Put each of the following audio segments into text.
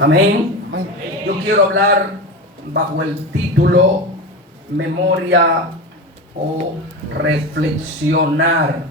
Amén. Yo quiero hablar bajo el título memoria o reflexionar.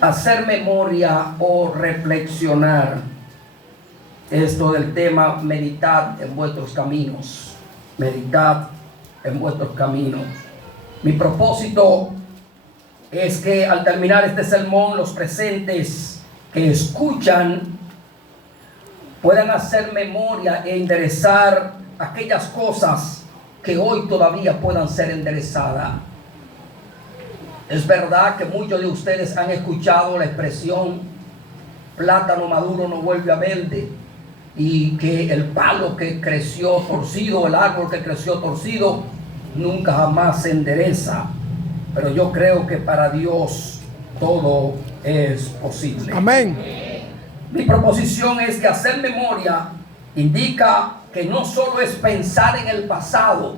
Hacer memoria o reflexionar. Esto del tema meditad en vuestros caminos. Meditad en vuestros caminos. Mi propósito es que al terminar este sermón los presentes que escuchan puedan hacer memoria e enderezar aquellas cosas que hoy todavía puedan ser enderezadas. Es verdad que muchos de ustedes han escuchado la expresión plátano maduro no vuelve a verde, y que el palo que creció torcido, el árbol que creció torcido, nunca jamás se endereza. Pero yo creo que para Dios todo es posible. Amén. Mi proposición es que hacer memoria indica que no solo es pensar en el pasado,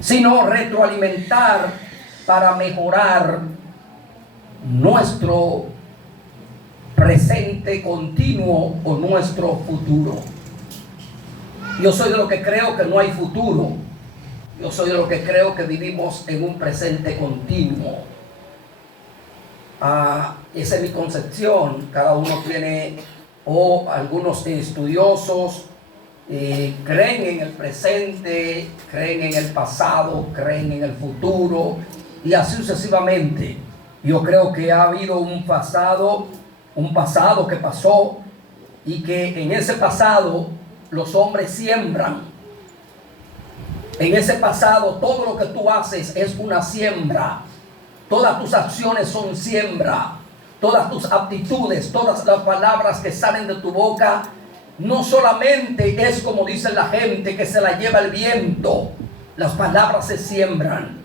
sino retroalimentar para mejorar nuestro presente continuo o nuestro futuro. Yo soy de lo que creo que no hay futuro. Yo soy de lo que creo que vivimos en un presente continuo. Esa es mi concepción. Cada uno tiene, o algunos estudiosos creen en el presente, creen en el pasado, creen en el futuro, y así sucesivamente. Yo creo que ha habido un pasado que pasó, y que en ese pasado los hombres siembran. En ese pasado todo lo que tú haces es una siembra. Todas tus acciones son siembra. Todas tus aptitudes, todas las palabras que salen de tu boca, no solamente es como dice la gente que se la lleva el viento. Las palabras se siembran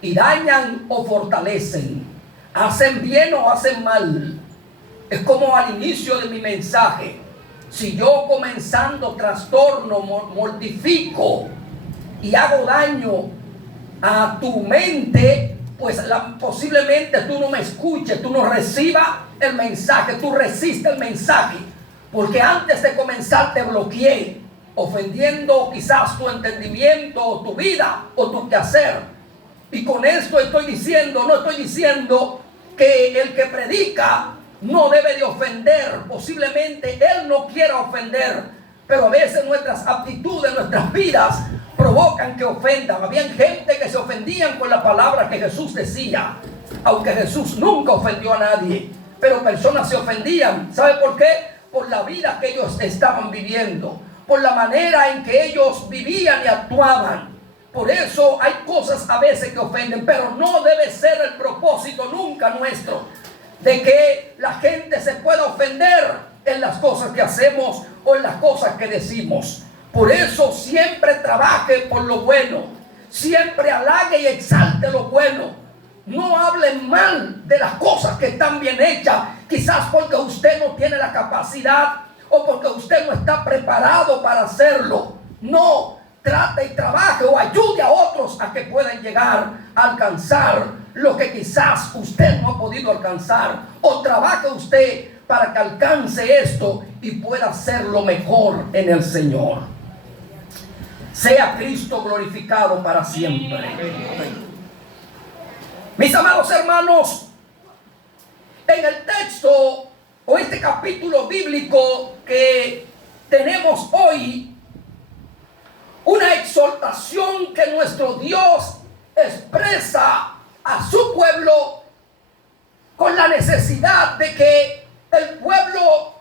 y dañan o fortalecen, hacen bien o hacen mal. Es como al inicio de mi mensaje. Si yo comenzando trastorno mortifico y hago daño a tu mente, pues posiblemente tú no me escuches, tú no recibas el mensaje, tú resistes el mensaje, porque antes de comenzar te bloqueé, ofendiendo quizás tu entendimiento, o tu vida, o tu quehacer. Y con esto no estoy diciendo que el que predica no debe de ofender. Posiblemente él no quiera ofender, pero a veces nuestras aptitudes, nuestras vidas provocan que ofendan. Habían gente que se ofendían con la palabra que Jesús decía, aunque Jesús nunca ofendió a nadie, pero personas se ofendían. ¿Sabe por qué? Por la vida que ellos estaban viviendo, por la manera en que ellos vivían y actuaban. Por eso hay cosas a veces que ofenden, pero no debe ser el propósito nunca nuestro de que la gente se pueda ofender en las cosas que hacemos o en las cosas que decimos. Por eso siempre trabaje por lo bueno, siempre halague y exalte lo bueno. No hablen mal de las cosas que están bien hechas, quizás porque usted no tiene la capacidad o porque usted no está preparado para hacerlo. No, trate y trabaje o ayude a otros a que puedan llegar a alcanzar lo que quizás usted no ha podido alcanzar, o trabaje usted para que alcance esto y pueda hacerlo mejor en el Señor. Sea Cristo glorificado para siempre. Mis amados hermanos, en el texto o este capítulo bíblico que tenemos hoy, una exhortación que nuestro Dios expresa a su pueblo con la necesidad de que el pueblo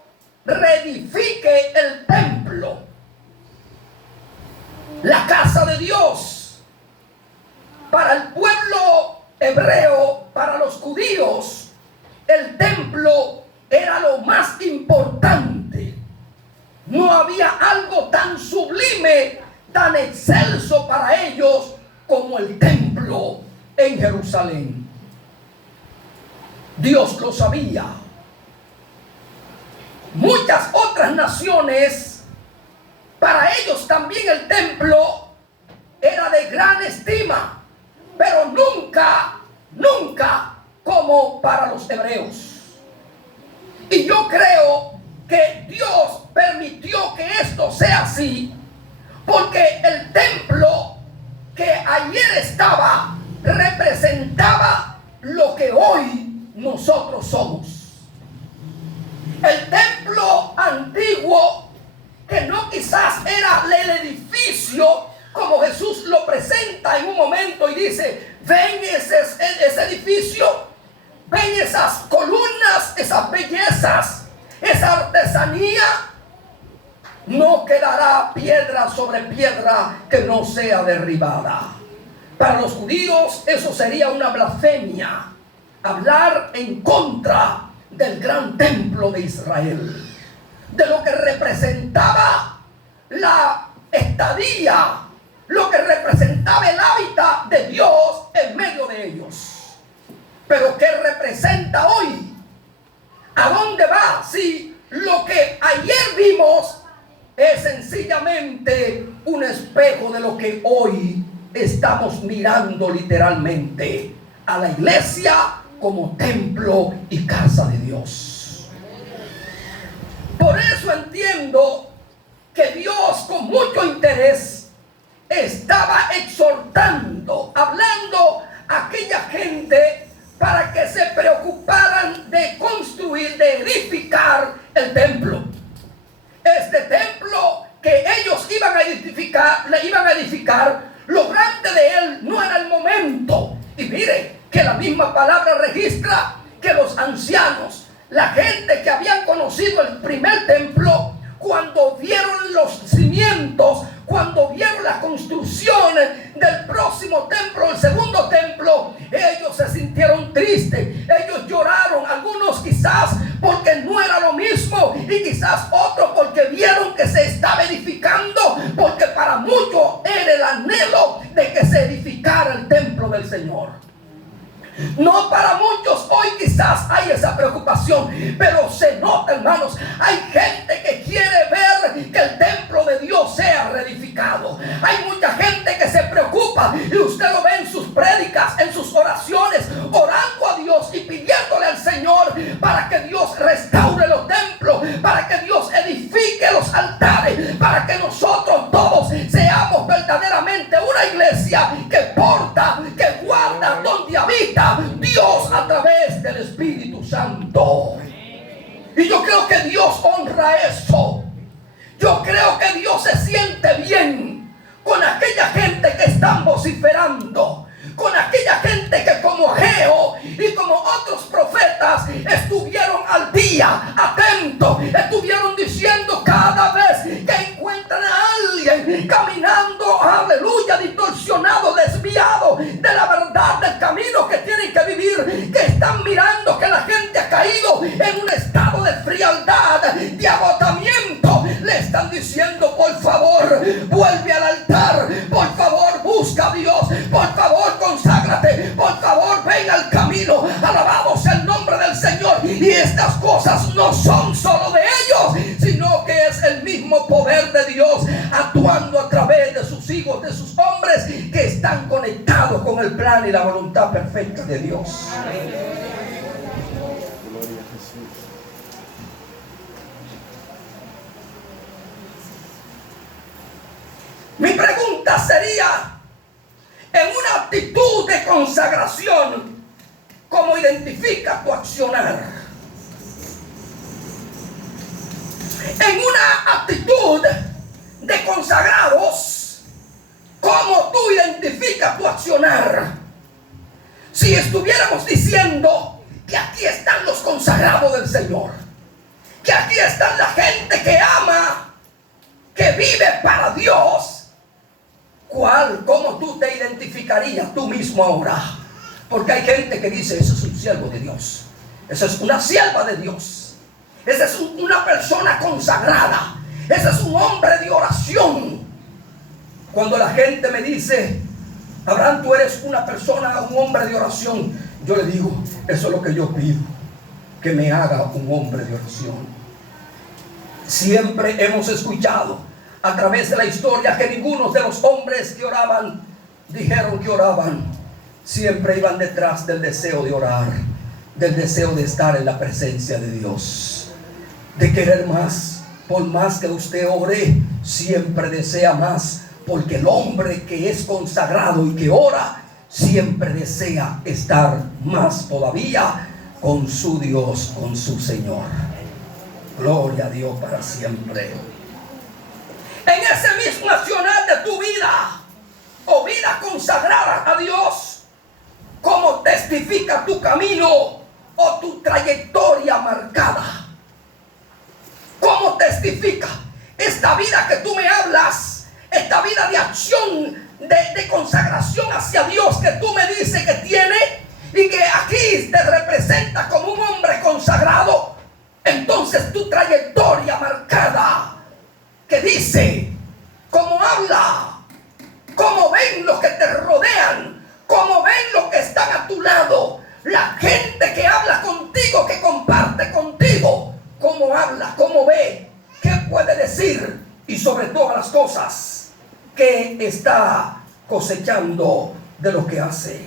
reedifique el templo, la casa de Dios. Para el pueblo hebreo, para los judíos, el templo era lo más importante. No había algo tan sublime, tan excelso para ellos como el templo en Jerusalén. Dios lo sabía. Muchas otras naciones, para ellos también el templo era de gran estima, pero nunca como para los hebreos. Y yo creo que Dios esto sea así, porque el templo que ayer estaba representaba lo que hoy nosotros somos. El templo antiguo, que no quizás era el edificio como Jesús lo presenta en un momento y dice: ven ese edificio, ven esas columnas, esas bellezas, esa artesanía. No quedará piedra sobre piedra que no sea derribada. Para los judíos eso sería una blasfemia, hablar en contra del gran templo de Israel, de lo que representaba la estadía, lo que representaba el hábitat de Dios en medio de ellos. Pero ¿qué representa hoy? ¿A dónde va? Si lo que ayer vimos es sencillamente un espejo de lo que hoy estamos mirando literalmente, a la iglesia como templo y casa de Dios. Por eso entiendo que Dios con mucho interés estaba exhortando, hablando a aquella gente para que se preocuparan de construir, de edificar el templo. Este templo que ellos iban a edificar, lo grande de él no era el momento. Y mire que la misma palabra registra que los ancianos, la gente que habían conocido el primer templo, cuando vieron los cimientos, cuando vieron las construcciones del próximo templo, el segundo templo, ellos se sintieron tristes, ellos lloraron, algunos quizás porque no era lo mismo y quizás otros porque vieron que se estaba edificando, porque para muchos era el anhelo de que se edificara el templo del Señor. No para muchos hoy quizás hay esa preocupación, pero se nota, hermanos, hay gente que quiere ver que el templo de Dios sea reedificado. Hay mucha gente que se preocupa y usted lo ve en sus prédicas, en sus oraciones, orando a Dios y pidiéndole al Señor para que Dios restaure los templos, para que Dios edifique los altares, para que nosotros todos seamos verdaderamente una iglesia que porta, que guarda donde habita Dios a través del Espíritu Santo. Y yo creo que Dios honra eso. Yo creo que Dios se siente bien con aquella gente que están vociferando, con aquella gente que como Ageo y como otros profetas estuvieron al día, atentos, estuvieron diciendo cada vez que encuentran a alguien caminando, aleluya, distorsionado, desviado de la verdad, del camino que tienen que vivir, que están mirando que la gente ha caído en un estado de frialdad, de agotamiento, le están diciendo: por favor, vuelve al altar, por favor, busca a Dios, por favor, conságrate, por favor, ven al camino, alabado sea el nombre del Señor. Y estas cosas no son solo de ellos, sino que es el mismo poder de Dios actuando a través de sus hijos, de sus hombres que están conectados con el plan y la voluntad perfecta de Dios. Mi pregunta sería: en una actitud de consagración, ¿cómo identifica tu accionar? En una actitud de consagrados, ¿cómo tú identificas tu accionar? Si estuviéramos diciendo que aquí están los consagrados del Señor, que aquí están la gente que ama, que vive para Dios, ¿cómo tú te identificarías tú mismo ahora? Porque hay gente que dice: ese es un siervo de Dios, esa es una sierva de Dios, esa es una persona consagrada, ese es un hombre de oración. Cuando la gente me dice: Abraham, tú eres una persona, un hombre de oración, yo le digo: eso es lo que yo pido, que me haga un hombre de oración. Siempre hemos escuchado a través de la historia que ninguno de los hombres que oraban dijeron que oraban. Siempre iban detrás del deseo de orar, del deseo de estar en la presencia de Dios, de querer más, por más que usted ore, siempre desea más, porque el hombre que es consagrado y que ora, siempre desea estar más todavía con su Dios, con su Señor. Gloria a Dios para siempre. En ese mismo accionar de tu vida o vida consagrada a Dios, ¿cómo testifica tu camino o tu trayectoria marcada? ¿Cómo testifica esta vida que tú me hablas? Esta vida de acción, de consagración hacia Dios que tú me dices que tiene y que aquí te representa como un hombre consagrado. Entonces tu trayectoria marcada, que dice, cómo habla, cómo ven los que te rodean, cómo ven los que están a tu lado, la gente que habla contigo, que comparte contigo, cómo habla, cómo ve, qué puede decir y sobre todas las cosas que está cosechando de lo que hace.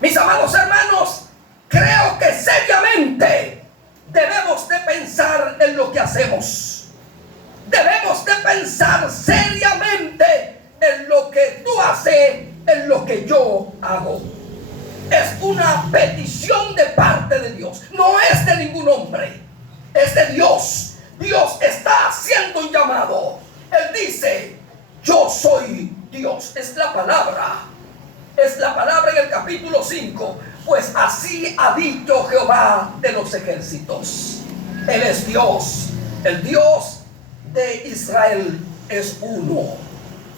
Mis amados hermanos, creo que seriamente debemos de pensar en lo que hacemos. Debemos de pensar seriamente en lo que tú haces, en lo que yo hago. Es una petición de parte de Dios, no es de ningún hombre, es de Dios. Dios está haciendo un llamado. Él dice, yo soy Dios. Es la palabra en el capítulo 5. Pues así ha dicho Jehová de los ejércitos. Él es Dios. El Dios de Israel es uno.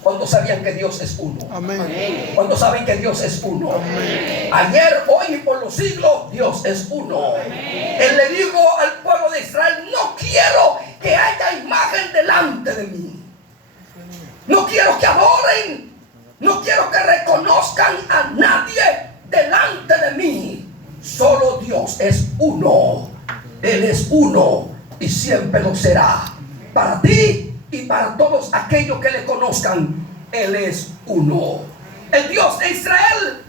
¿Cuántos sabían que Dios es uno? Amén. ¿Cuántos saben que Dios es uno? Amén. Ayer, hoy y por los siglos, Dios es uno. Amén. Él le dijo al pueblo de Israel, no quiero que haya imagen delante de mí. No quiero que adoren. No quiero que reconozcan a nadie delante de mí. Solo Dios es uno. Él es uno y siempre lo será. Para ti y para todos aquellos que le conozcan, Él es uno. El Dios de Israel,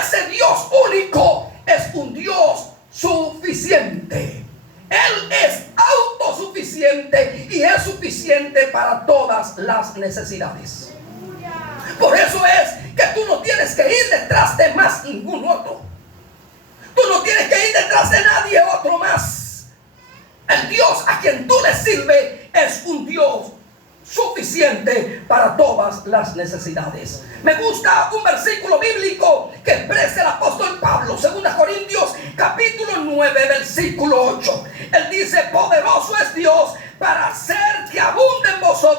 ese Dios único, es un Dios suficiente. Él es autosuficiente y es suficiente para todas las necesidades. Por eso es que tú no tienes que ir detrás de más ningún otro. Tú no tienes que ir detrás de nadie otro más. El Dios a quien tú le sirves es un Dios suficiente para todas las necesidades. Me gusta un versículo bíblico que expresa el apóstol Pablo, 2 Corintios capítulo 9, versículo 8. Él dice, poderoso es Dios para hacer que abunde en vosotros